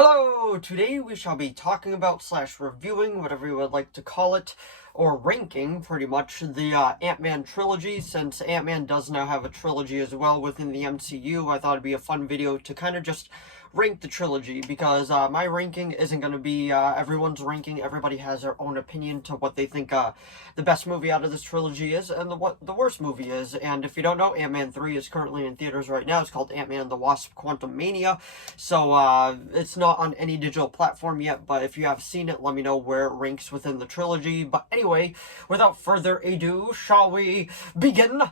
Hello! Today we shall be talking about / reviewing, whatever you would like to call it, or ranking, pretty much, the Ant-Man trilogy. Since Ant-Man does now have a trilogy as well within the MCU, I thought it'd be a fun video to kind of just rank the trilogy, because my ranking isn't going to be everyone's ranking. Everybody has their own opinion to what they think the best movie out of this trilogy is, and what the worst movie is. And if you don't know, Ant-Man 3 is currently in theaters right now. It's called Ant-Man and the Wasp: Quantum Mania. So it's not on any digital platform yet, but if you have seen it, let me know where it ranks within the trilogy. But anyway, without further ado, shall we begin?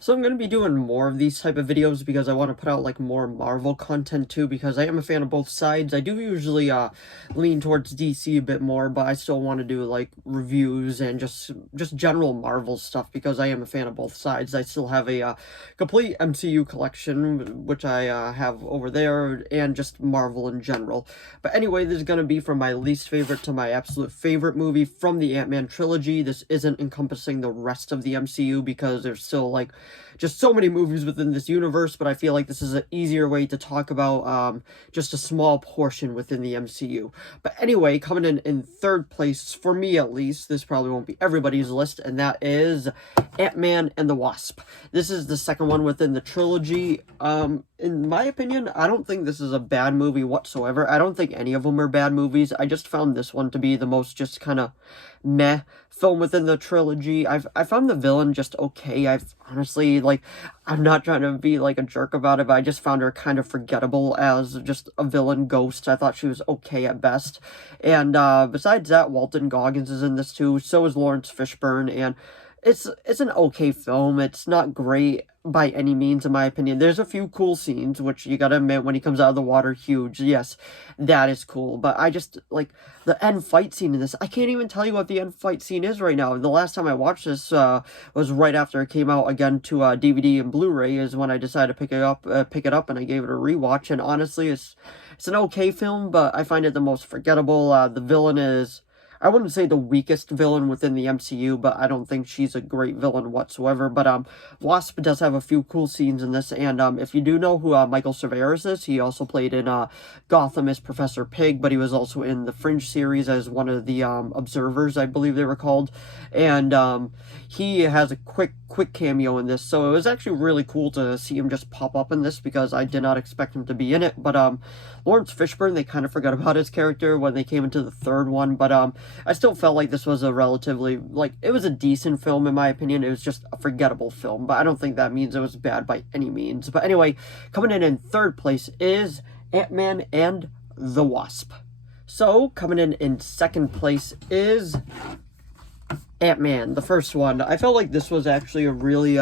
So I'm going to be doing more of these type of videos because I want to put out like more Marvel content too, because I am a fan of both sides. I do usually lean towards DC a bit more, but I still want to do like reviews and just general Marvel stuff because I am a fan of both sides. I still have a complete MCU collection, which I have over there, and just Marvel in general. But anyway, this is going to be from my least favorite to my absolute favorite movie from the Ant-Man trilogy. This isn't encompassing the rest of the MCU because there's still like just so many movies within this universe, but I feel like this is an easier way to talk about just a small portion within the MCU. But anyway, coming in third place, for me at least, this probably won't be everybody's list, and that is Ant-Man and the Wasp. This is the second one within the trilogy. In my opinion, I don't think this is a bad movie whatsoever. I don't think any of them are bad movies. I just found this one to be the most just kind of meh film within the trilogy. I found the villain just okay. I've honestly, like, I'm not trying to be like a jerk about it, but I just found her kind of forgettable as just a villain ghost. I thought she was okay at best. And besides that, Walton Goggins is in this too. So is Lawrence Fishburne, and it's an okay film. It's not great by any means, in my opinion. There's a few cool scenes, which you gotta admit, when he comes out of the water, huge. Yes, that is cool. But I just, like, the end fight scene in this, I can't even tell you what the end fight scene is right now. The last time I watched this was right after it came out again to DVD and Blu-ray, is when I decided to pick it up, and I gave it a rewatch. And honestly, it's an okay film, but I find it the most forgettable. The villain is, I wouldn't say the weakest villain within the MCU, but I don't think she's a great villain whatsoever. But Wasp does have a few cool scenes in this, and if you do know who Michael Cerveris is, he also played in Gotham as Professor Pig, but he was also in the Fringe series as one of the observers, I believe they were called, and he has a quick cameo in this, so it was actually really cool to see him just pop up in this because I did not expect him to be in it. But Lawrence Fishburne, they kind of forgot about his character when they came into the third one, but I still felt like this was a relatively, like, it was a decent film in my opinion. It was just a forgettable film, but I don't think that means it was bad by any means. But anyway, coming in third place is Ant-Man and the Wasp. So, coming in second place is Ant-Man, the first one. I felt like this was actually a really,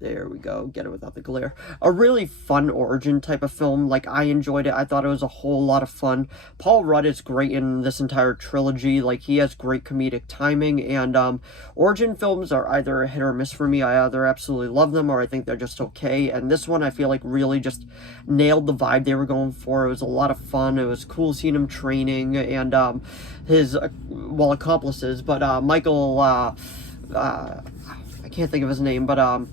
there we go, get it without the glare. A really fun origin type of film. Like, I enjoyed it. I thought it was a whole lot of fun. Paul Rudd is great in this entire trilogy. Like, he has great comedic timing, and origin films are either a hit or miss for me. I either absolutely love them or I think they're just okay. And this one, I feel like, really just nailed the vibe they were going for. It was a lot of fun. It was cool seeing him training, and his, well, accomplices, but Michael, I can't think of his name, but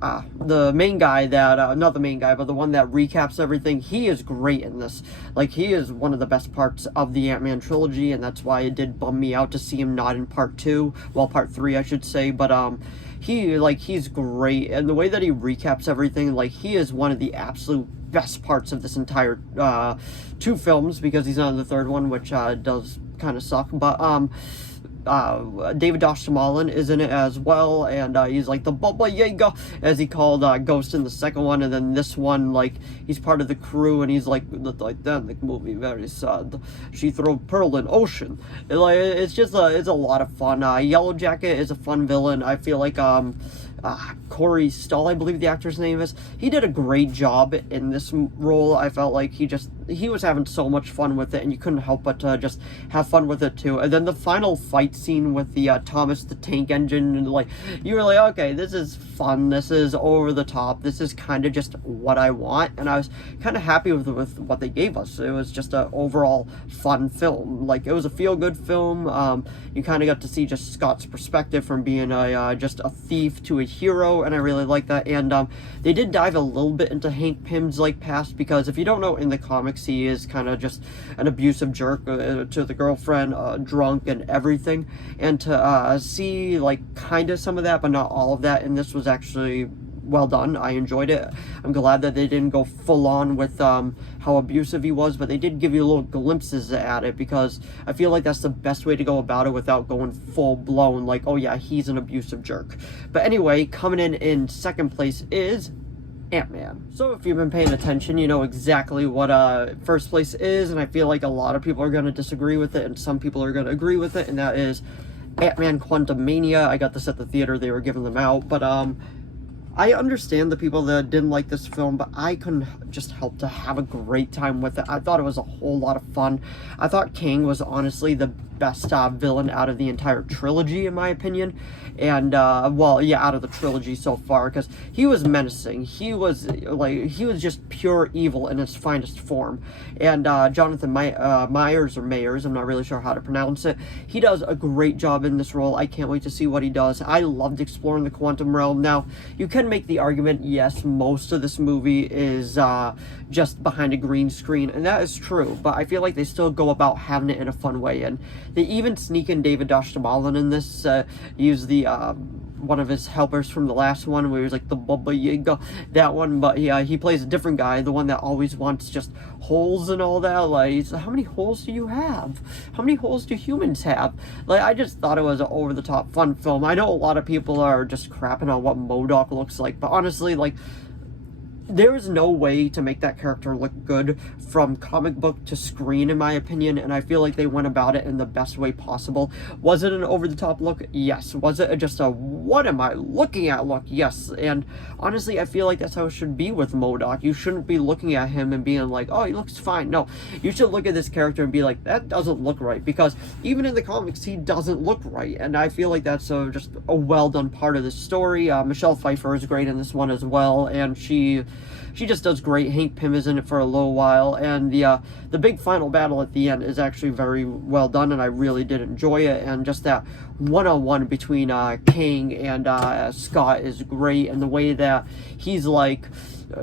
the main guy that, not the main guy, but the one that recaps everything, he is great in this. Like, he is one of the best parts of the Ant-Man trilogy, and that's why it did bum me out to see him not in part 2, well, part 3, I should say, but, he's great, and the way that he recaps everything, like, he is one of the absolute best parts of this entire, 2 films, because he's not in the third one, which, does kind of suck, but, David Malin is in it as well, and he's like the Baba Yaga, as he called Ghost in the second one, and then this one, like, he's part of the crew, and he's like the Titanic movie, very sad. She threw pearl in ocean. It's just it's a lot of fun. Yellow Jacket is a fun villain. I feel like Corey Stoll, I believe the actor's name is. He did a great job in this role. I felt like he just he was having so much fun with it, and you couldn't help but just have fun with it too. And then the final fight scene with the Thomas the Tank Engine, and like, you were like, okay, this is fun, this is over the top, this is kind of just what I want, and I was kind of happy with what they gave us. It was just an overall fun film. Like, it was a feel-good film. You kind of got to see just Scott's perspective from being just a thief to a hero, and I really like that. And they did dive a little bit into Hank Pym's like past, because if you don't know, in the comics he is kind of just an abusive jerk to the girlfriend, drunk and everything, and to see like kind of some of that but not all of that, and this was actually well done. I enjoyed it. I'm glad that they didn't go full on with how abusive he was, but they did give you little glimpses at it, because I feel like that's the best way to go about it without going full blown like, oh yeah, he's an abusive jerk. But anyway, coming in second place is Ant-Man. So if you've been paying attention, you know exactly what first place is, and I feel like a lot of people are going to disagree with it and some people are going to agree with it, and that is Man Quantum Mania. I got this at the theater, they were giving them out, but I understand the people that didn't like this film, but I couldn't just help to have a great time with it. I thought it was a whole lot of fun. I thought Kang was honestly the best villain out of the entire trilogy, in my opinion. And, well, yeah, out of the trilogy so far, because he was menacing. He was just pure evil in its finest form. And Jonathan Myers, or Mayers, I'm not really sure how to pronounce it, he does a great job in this role. I can't wait to see what he does. I loved exploring the quantum realm. Now, you can make the argument, yes, most of this movie is just behind a green screen, and that is true, but I feel like they still go about having it in a fun way, and they even sneak in David Dastmalin in this, use the one of his helpers from the last one where he was like the Baba Yaga, that one, but yeah, he plays a different guy, the one that always wants just holes and all that. Like, how many holes do you have? How many holes do humans have? Like, I just thought it was an over-the-top fun film. I know a lot of people are just crapping on what MODOK looks like, but honestly, like, there is no way to make that character look good from comic book to screen, in my opinion, and I feel like they went about it in the best way possible. Was it an over-the-top look? Yes. Was it just a what am I looking at look? Yes. And honestly, I feel like that's how it should be with MODOK. You shouldn't be looking at him and being like, oh, he looks fine. No, you should look at this character and be like, that doesn't look right, because even in the comics, he doesn't look right, and I feel like that's just a well-done part of the story. Michelle Pfeiffer is great in this one as well, and she just does great. Hank Pym is in it for a little while, and the big final battle at the end is actually very well done, and I really did enjoy it. And just that one-on-one between Kang and Scott is great, and the way that he's like,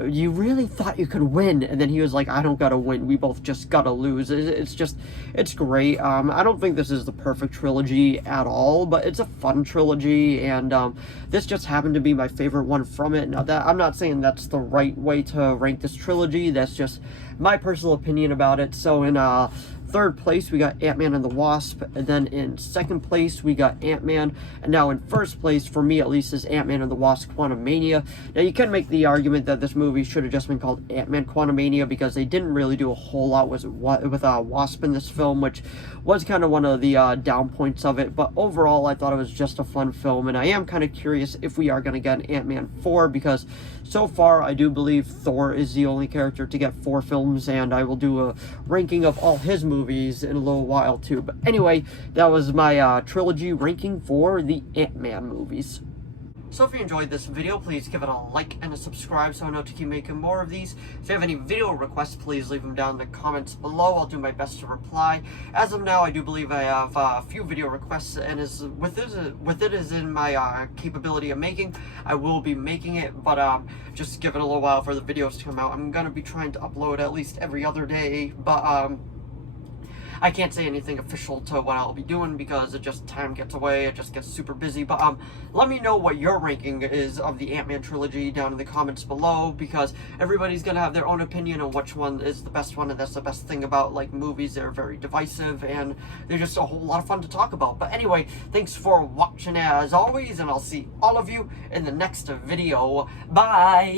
you really thought you could win, and then he was like, I don't gotta win, we both just gotta lose. It's great. I don't think this is the perfect trilogy at all, but it's a fun trilogy, and this just happened to be my favorite one from it. Now, that I'm not saying that's the right way to rank this trilogy, that's just my personal opinion about it. So in third place, we got Ant-Man and the Wasp, and then in second place, we got Ant-Man, and now in first place, for me at least, is Ant-Man and the Wasp Quantum Mania. Now, you can make the argument that this movie should have just been called Ant-Man Quantum Mania, because they didn't really do a whole lot with Wasp in this film, which was kind of one of the down points of it, but overall, I thought it was just a fun film, and I am kind of curious if we are going to get an Ant-Man 4, because so far, I do believe Thor is the only character to get 4 films, and I will do a ranking of all his movies in a little while too. But anyway, that was my trilogy ranking for the Ant-Man movies. So if you enjoyed this video, please give it a like and a subscribe so I know to keep making more of these. If you have any video requests, please leave them down in the comments below. I'll do my best to reply. As of now, I do believe I have a few video requests, and with it is in my capability of making. I will be making it, but just give it a little while for the videos to come out. I'm going to be trying to upload at least every other day, but I can't say anything official to what I'll be doing because it just time gets away, it just gets super busy. But let me know what your ranking is of the Ant-Man trilogy down in the comments below, because everybody's gonna have their own opinion on which one is the best one, and that's the best thing about like movies. They're very divisive and they're just a whole lot of fun to talk about. But anyway, thanks for watching as always, and I'll see all of you in the next video. Bye.